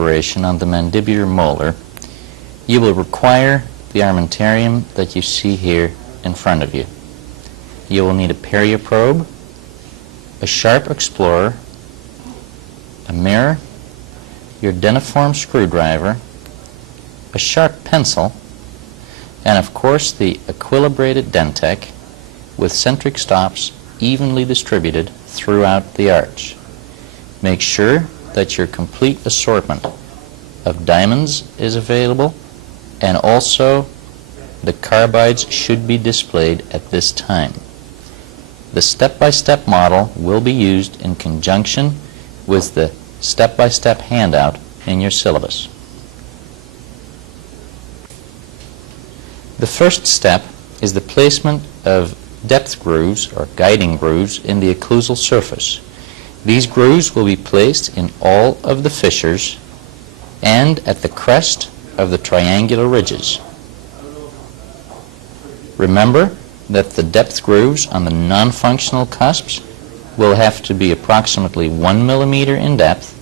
preparation on the mandibular molar, you will require the armamentarium that you see here in front of you. You will need a perioprobe, a sharp explorer, a mirror, your deniform screwdriver, a sharp pencil, and of course the equilibrated Dentec with centric stops evenly distributed throughout the arch. Make sure that your complete assortment of diamonds is available, and also the carbides should be displayed at this time. The step-by-step model will be used in conjunction with the step-by-step handout in your syllabus. The first step is the placement of depth grooves or guiding grooves in the occlusal surface. These grooves will be placed in all of the fissures and at the crest of the triangular ridges. Remember that the depth grooves on the non-functional cusps will have to be approximately 1 millimeter in depth,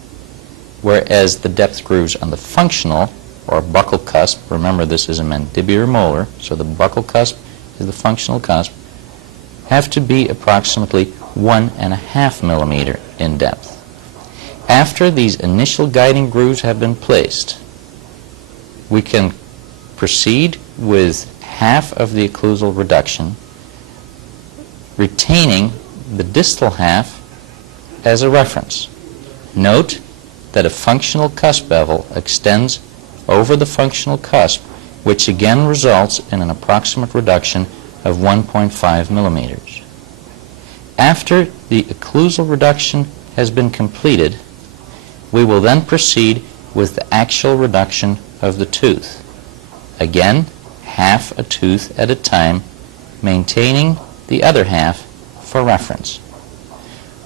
whereas the depth grooves on the functional or buccal cusp, remember this is a mandibular molar, so the buccal cusp is the functional cusp, have to be approximately 1.5 millimeter in depth. After these initial guiding grooves have been placed, we can proceed with half of the occlusal reduction, retaining the distal half as a reference. Note that a functional cusp bevel extends over the functional cusp, which again results in an approximate reduction of 1.5 millimeters. After the occlusal reduction has been completed, we will then proceed with the actual reduction of the tooth. Again, half a tooth at a time, maintaining the other half for reference.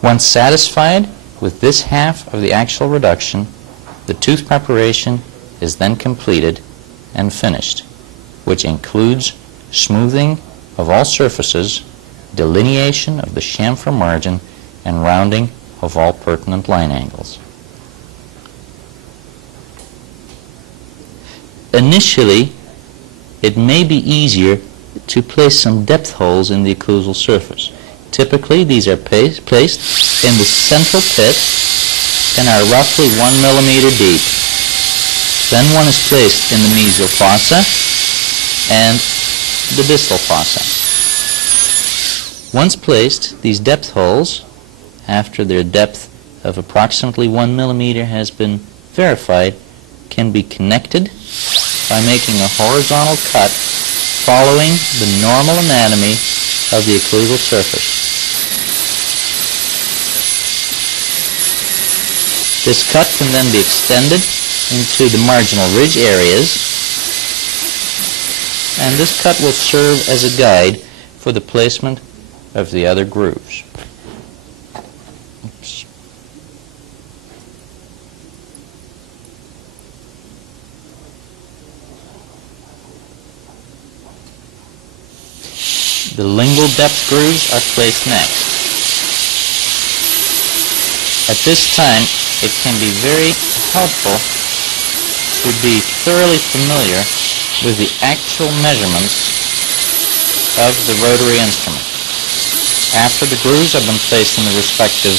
Once satisfied with this half of the actual reduction, the tooth preparation is then completed and finished, which includes smoothing of all surfaces, delineation of the chamfer margin, and rounding of all pertinent line angles. Initially, it may be easier to place some depth holes in the occlusal surface. Typically, these are placed in the central pit and are roughly 1 millimeter deep. Then one is placed in the mesial fossa and the distal fossa. Once placed, these depth holes, after their depth of approximately 1 millimeter has been verified, can be connected by making a horizontal cut following the normal anatomy of the occlusal surface. This cut can then be extended into the marginal ridge areas, and this cut will serve as a guide for the placement of the other grooves. Oops. The lingual depth grooves are placed next. At this time, it can be very helpful to be thoroughly familiar with the actual measurements of the rotary instrument. After the grooves have been placed in the respective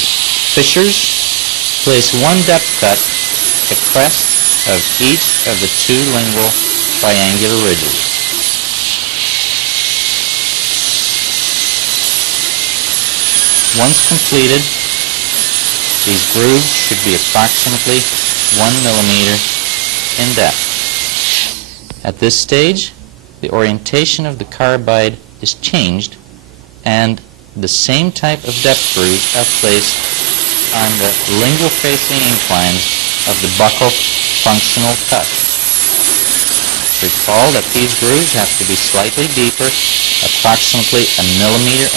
fissures, place one depth cut at the crest of each of the two lingual triangular ridges. Once completed, these grooves should be approximately 1 millimeter in depth. At this stage, the orientation of the carbide is changed, and the same type of depth grooves are placed on the lingual facing inclines of the buccal functional cut. Recall that these grooves have to be slightly deeper, approximately 1.5 millimeters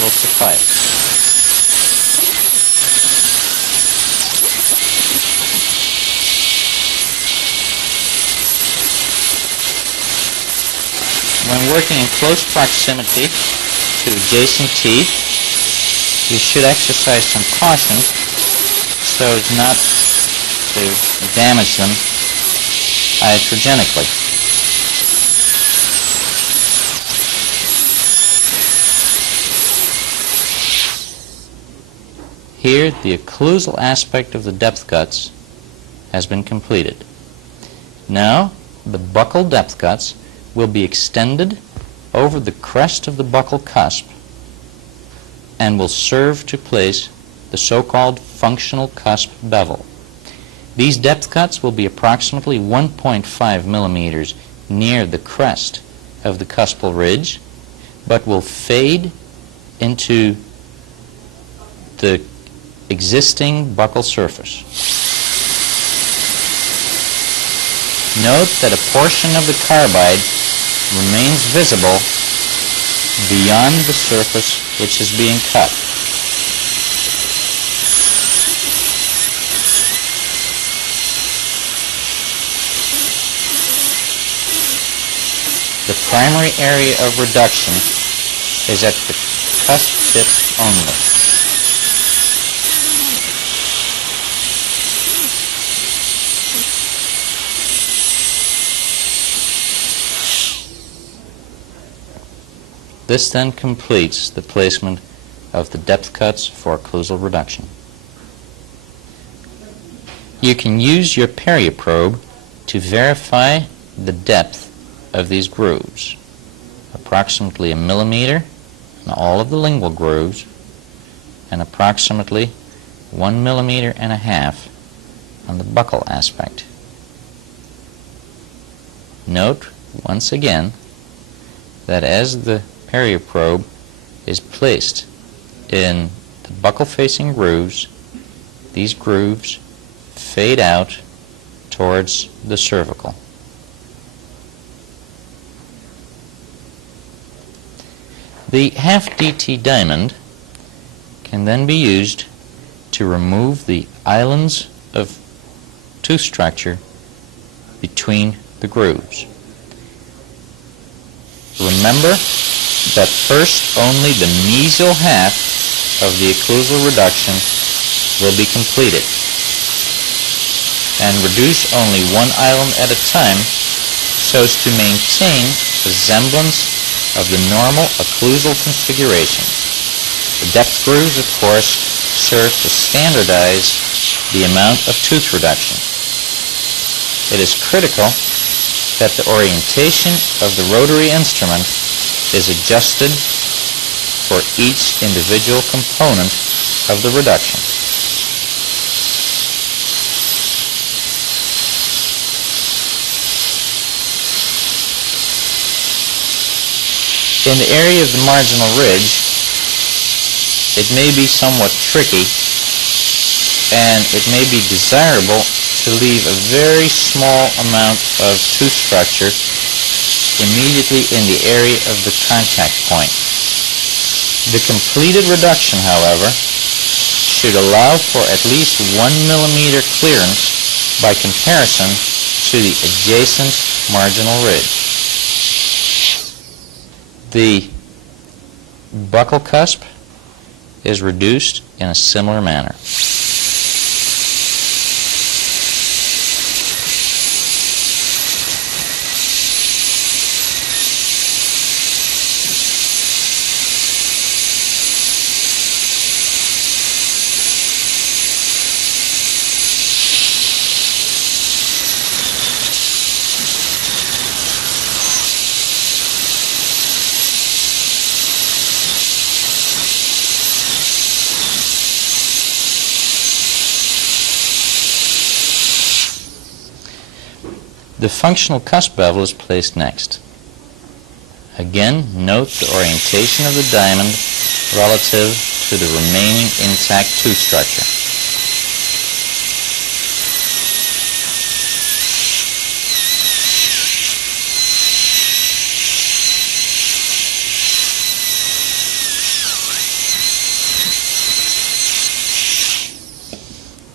will suffice. When working in close proximity to adjacent teeth, you should exercise some caution so as not to damage them iatrogenically. Here, the occlusal aspect of the depth cuts has been completed. Now, the buccal depth cuts will be extended over the crest of the buccal cusp and will serve to place the so-called functional cusp bevel. These depth cuts will be approximately 1.5 millimeters near the crest of the cuspal ridge, but will fade into the existing buccal surface. Note that a portion of the carbide remains visible beyond the surface which is being cut. The primary area of reduction is at the cusp tip only. This then completes the placement of the depth cuts for occlusal reduction. You can use your perioprobe to verify the depth of these grooves, approximately 1 millimeter in all of the lingual grooves and approximately 1.5 millimeters on the buccal aspect. Note once again that as the perioprobe is placed in the buccal facing grooves, these grooves fade out towards the cervical. The half DT diamond can then be used to remove the islands of tooth structure between the grooves. Remember that first only the mesial half of the occlusal reduction will be completed, and reduce only one island at a time so as to maintain the semblance of the normal occlusal configuration. The depth grooves, of course, serve to standardize the amount of tooth reduction. It is critical that the orientation of the rotary instrument is adjusted for each individual component of the reduction. In the area of the marginal ridge, it may be somewhat tricky, and it may be desirable to leave a very small amount of tooth structure immediately in the area of the contact point. The completed reduction, however, should allow for at least 1 millimeter clearance by comparison to the adjacent marginal ridge. The buccal cusp is reduced in a similar manner. The functional cusp bevel is placed next. Again, note the orientation of the diamond relative to the remaining intact tooth structure.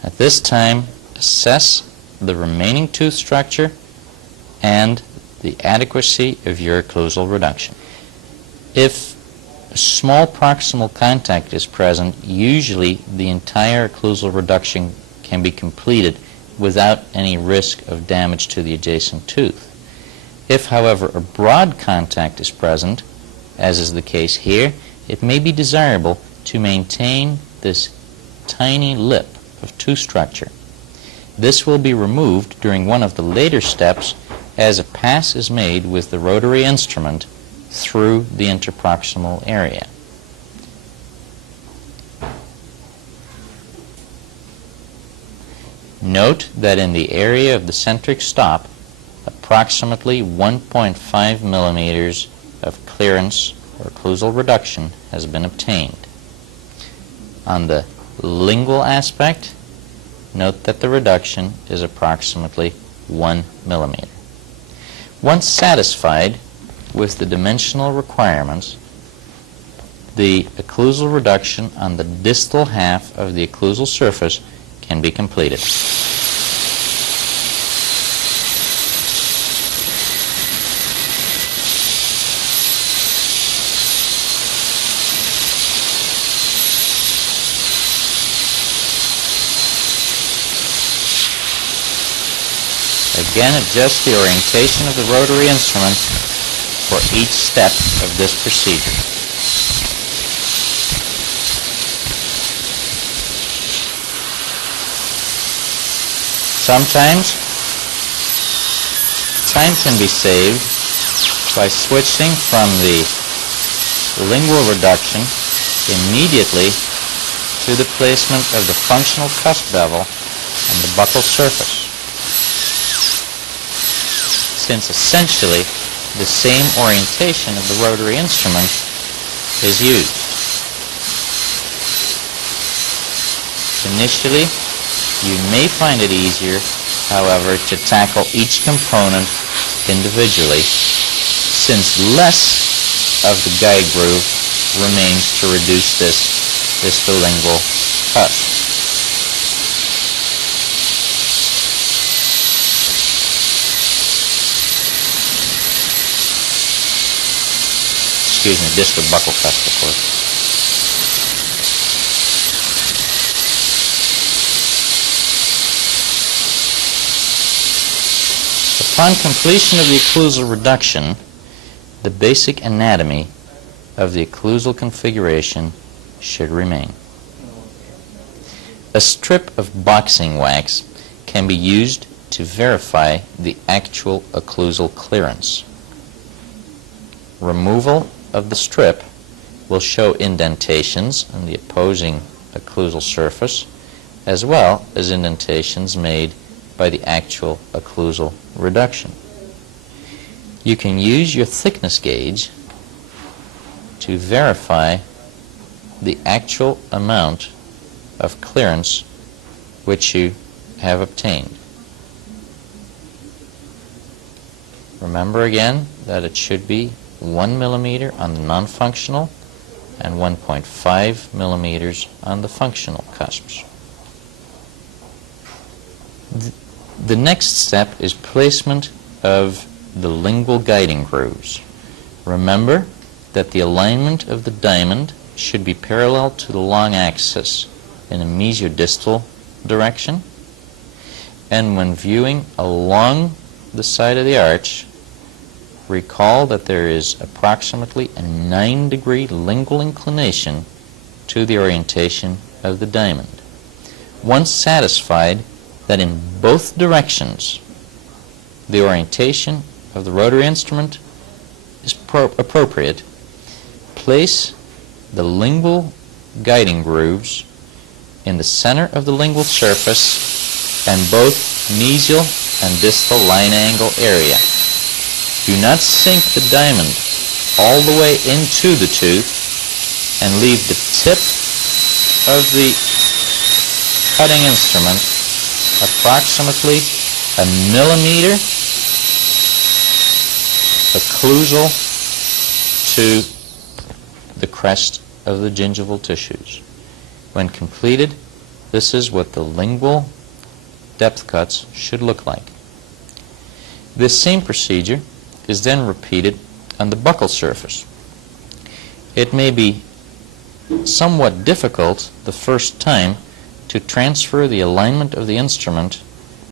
At this time, assess the remaining tooth structure and the adequacy of your occlusal reduction. If a small proximal contact is present, usually the entire occlusal reduction can be completed without any risk of damage to the adjacent tooth. If, however, a broad contact is present, as is the case here, it may be desirable to maintain this tiny lip of tooth structure. This will be removed during one of the later steps as a pass is made with the rotary instrument through the interproximal area. Note that in the area of the centric stop, approximately 1.5 millimeters of clearance or occlusal reduction has been obtained. On the lingual aspect, note that the reduction is approximately 1 millimeter. Once satisfied with the dimensional requirements, the occlusal reduction on the distal half of the occlusal surface can be completed. Again, adjust the orientation of the rotary instrument for each step of this procedure. Sometimes time can be saved by switching from the lingual reduction immediately to the placement of the functional cusp bevel on the buccal surface, since essentially the same orientation of the rotary instrument is used. Initially, you may find it easier, however, to tackle each component individually, since less of the guide groove remains to reduce this distolingual cusp. Excuse me, distal buccal cusp, of course. Upon completion of the occlusal reduction, the basic anatomy of the occlusal configuration should remain. A strip of boxing wax can be used to verify the actual occlusal clearance. Removal of the strip will show indentations on the opposing occlusal surface, as well as indentations made by the actual occlusal reduction. You can use your thickness gauge to verify the actual amount of clearance which you have obtained. Remember again that it should be 1 millimeter on the non-functional and 1.5 millimeters on the functional cusps. The next step is placement of the lingual guiding grooves. Remember that the alignment of the diamond should be parallel to the long axis in a mesiodistal direction, and when viewing along the side of the arch, recall that there is approximately a 9-degree lingual inclination to the orientation of the diamond. Once satisfied that in both directions the orientation of the rotary instrument is appropriate, place the lingual guiding grooves in the center of the lingual surface and both mesial and distal line angle area. Do not sink the diamond all the way into the tooth and leave the tip of the cutting instrument approximately a millimeter occlusal to the crest of the gingival tissues. When completed, this is what the lingual depth cuts should look like. This same procedure is then repeated on the buccal surface. It may be somewhat difficult the first time to transfer the alignment of the instrument